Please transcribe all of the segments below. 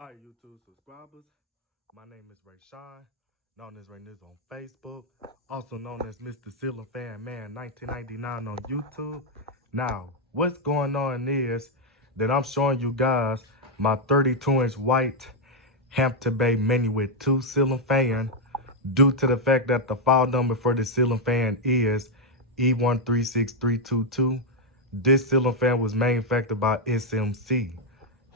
Alright, YouTube subscribers, my name is Rayshawn, known as Ray News on Facebook, also known as Mr. Ceiling Fan Man 1999 on YouTube. Now, what's going on is that I'm showing you guys my 32-inch white Hampton Bay Minuet 2 ceiling fan due to the fact that the file number for the ceiling fan is E136322. This ceiling fan was manufactured by SMC.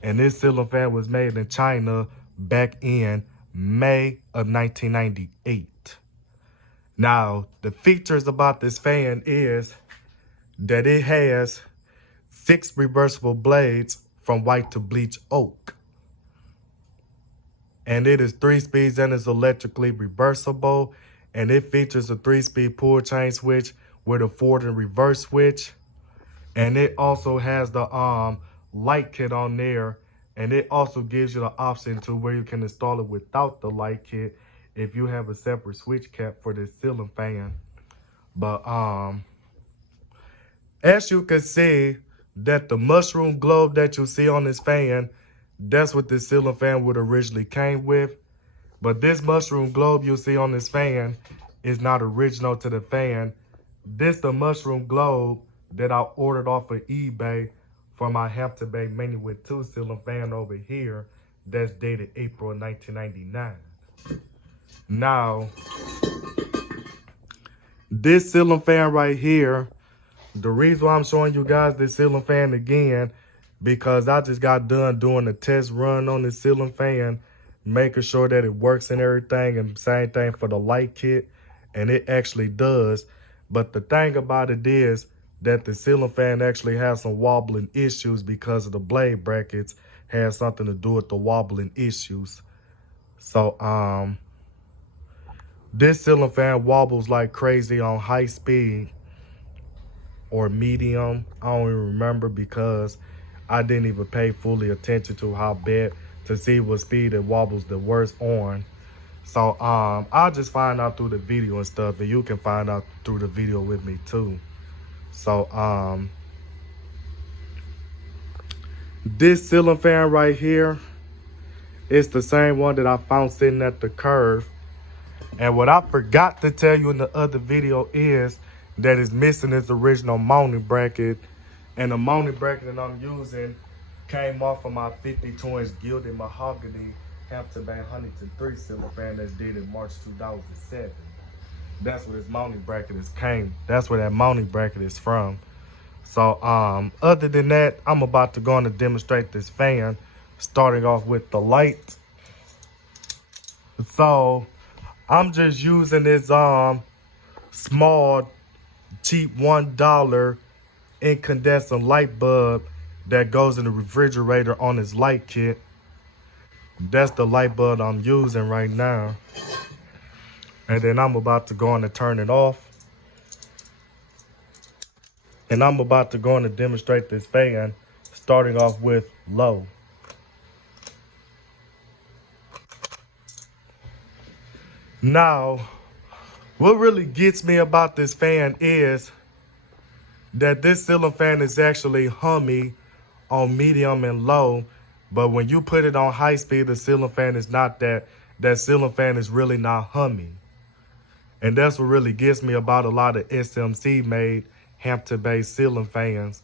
And this ceiling fan was made in China back in May of 1998. Now, the features about this fan is that it has 6 reversible blades from white to bleach oak. And it is 3 speeds and is electrically reversible. And it features a 3-speed pull chain switch with a forward and reverse switch. And it also has the light kit on there, and it also gives you the option to where you can install it without the light kit if you have a separate switch cap for this ceiling fan. But as you can see, that the mushroom globe that you see on this fan, that's what this ceiling fan would originally came with. But this mushroom globe you see on this fan is not original to the fan. This the mushroom globe that I ordered off of eBay for my Hampton Bay Minuet 2 ceiling fan over here that's dated April 1999. Now, this ceiling fan right here, the reason why I'm showing you guys this ceiling fan again, because I just got done doing a test run on this ceiling fan, making sure that it works and everything, and same thing for the light kit, and it actually does. But the thing about it is that the ceiling fan actually has some wobbling issues because of the blade brackets has something to do with the wobbling issues. So this ceiling fan wobbles like crazy on high speed or medium. I don't even remember because I didn't even pay fully attention to how bad to see what speed it wobbles the worst on. So I'll just find out through the video and stuff, and you can find out through the video with me too. So this ceiling fan right here is the same one that I found sitting at the curve. And what I forgot to tell you in the other video is that it's missing its original mounting bracket. And the mounting bracket that I'm using came off of my 52-inch gilded mahogany Hampton Bay Huntington 3 ceiling fan that's dated March 2007. That's where this mounting bracket that's where that mounting bracket is from. So other than that, I'm about to go on and demonstrate this fan, starting off with the light. So I'm just using this small cheap $1 incandescent light bulb that goes in the refrigerator on this light kit. That's the light bulb I'm using right now. And then I'm about to go on and turn it off. And I'm about to go on and demonstrate this fan, starting off with low. Now, what really gets me about this fan is that this ceiling fan is actually hummy on medium and low. But when you put it on high speed, the ceiling fan is not that. That ceiling fan is really not hummy. And that's what really gets me about a lot of SMC-made Hampton Bay ceiling fans,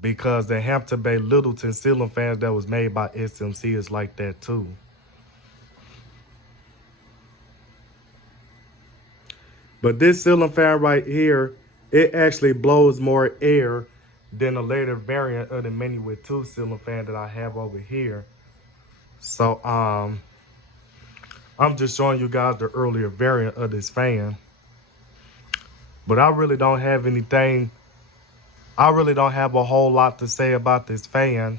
because the Hampton Bay Littleton ceiling fans that was made by SMC is like that too. But this ceiling fan right here, it actually blows more air than the later variant of the Minuet 2 ceiling fan that I have over here. So I'm just showing you guys the earlier variant of this fan. But I really don't have anything, I really don't have a whole lot to say about this fan,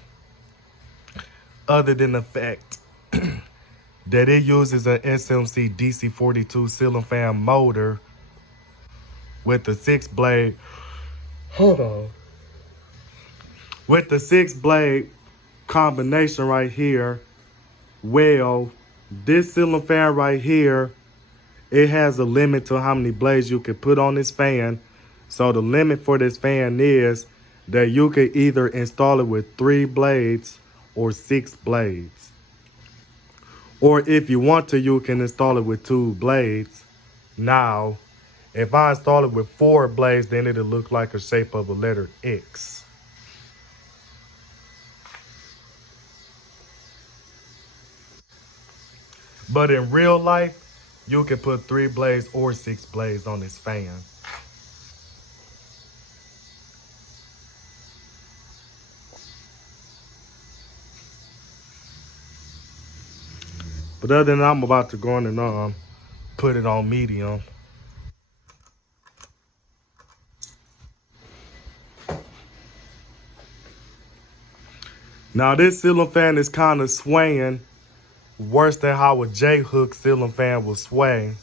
other than the fact that it uses an SMC DC42 ceiling fan motor with the 6-blade, with the 6-blade combination right here. Well, this ceiling fan right here, it has a limit to how many blades you can put on this fan. So the limit for this fan is that you can either install it with 3 blades or 6 blades. Or if you want to, you can install it with 2 blades. Now, if I install it with 4 blades, then it'll look like a shape of a letter X. But in real life, you can put 3 blades or 6 blades on this fan. But other than that, I'm about to go in and put it on medium. Now this ceiling fan is kind of swaying worse than how a J-hook ceiling fan will sway.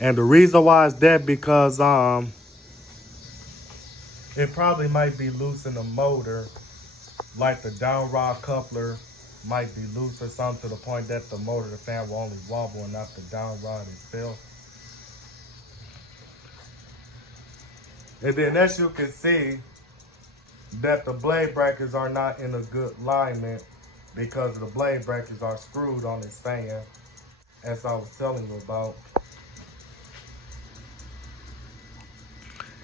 And the reason why is that because it probably might be loose in the motor, like the down rod coupler might be loose or something to the point that the motor, the fan will only wobble and not the down rod itself. And then as you can see, that the blade brackets are not in a good alignment because the blade brackets are screwed on this fan, as I was telling you about.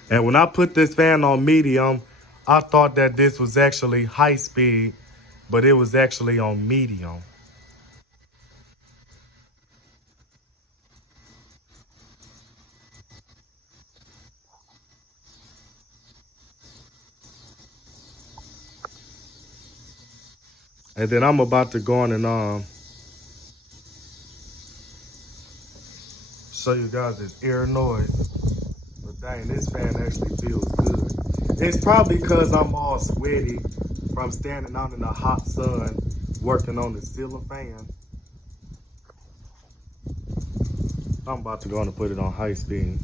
And when I put this fan on medium, I thought that this was actually high speed, but it was actually on medium. And then I'm about to go on and show you guys this ear noise. But dang, this fan actually feels good. It's probably because I'm all sweaty from standing out in the hot sun working on the ceiling fan. I'm about to go on and put it on high speed.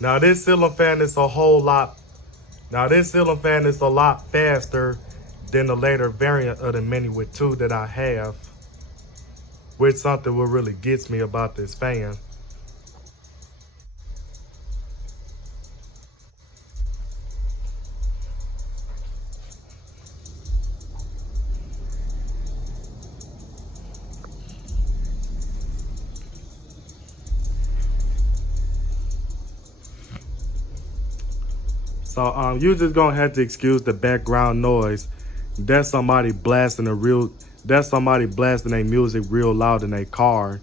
Now this ceiling fan is a whole lot. Now this ceiling fan is a lot faster than the later variant of the Minuet 2 that I have, which something what really gets me about this fan. So you just gonna have to excuse the background noise. That's somebody blasting their music real loud in their car,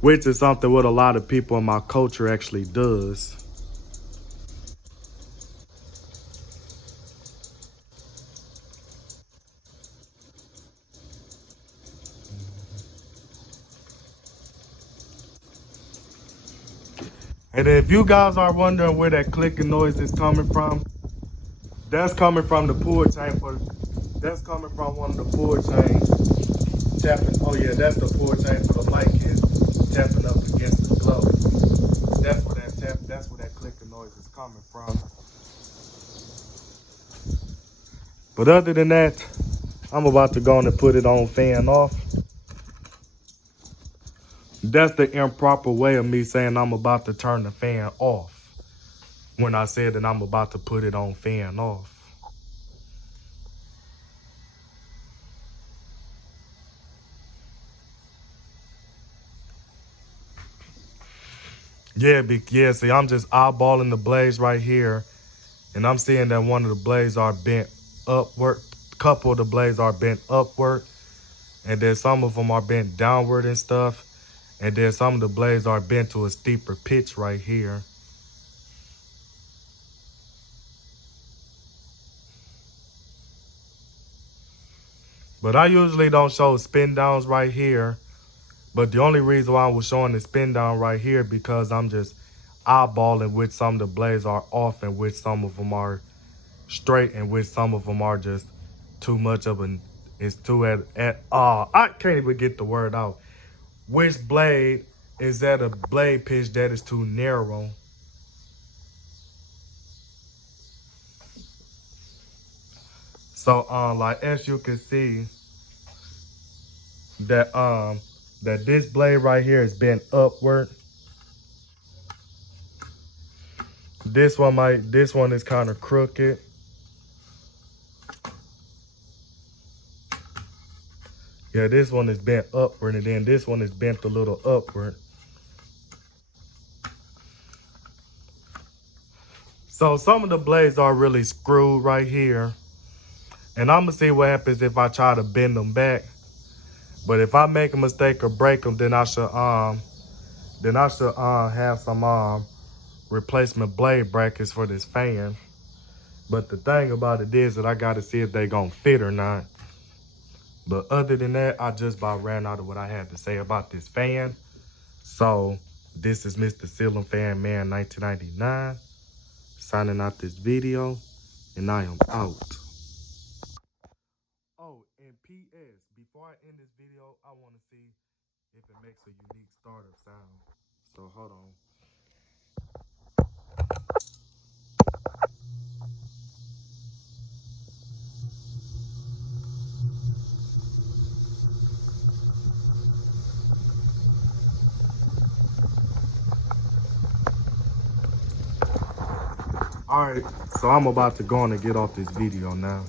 which is something what a lot of people in my culture actually does. And if you guys are wondering where that clicking noise is coming from, that's coming from the pull chain that's coming from one of the pull chains tapping. Oh yeah, that's the pull chain for the mic is tapping up against the glove. That's where that clicking noise is coming from. But other than that, I'm about to go on and put it on fan off. That's the improper way of me saying I'm about to turn the fan off when I said that I'm about to put it on fan off. Yeah, see, I'm just eyeballing the blades right here, and I'm seeing that one of the blades are bent upward. A couple of the blades are bent upward, and then some of them are bent downward and stuff. And then some of the blades are bent to a steeper pitch right here. But I usually don't show spin downs right here. But the only reason why I was showing the spin down right here because I'm just eyeballing which some of the blades are off and which some of them are straight and which some of them are just too much of an, it's too I can't even get the word out. Which blade is at a blade pitch that is too narrow. So like as you can see, that this blade right here is bent upward. This one is kind of crooked. Yeah, this one is bent upward, and then this one is bent a little upward. So some of the blades are really screwed right here. And I'm gonna see what happens if I try to bend them back. But if I make a mistake or break them, then I should have some replacement blade brackets for this fan. But the thing about it is that I gotta see if they gonna fit or not. But other than that, I just about ran out of what I had to say about this fan. So this is Mr. Ceiling Fan Man 1999 signing out this video, and I am out. Oh, and P.S. before I end this video, I want to see if it makes a unique startup sound. So hold on. All right, so I'm about to go on and get off this video now.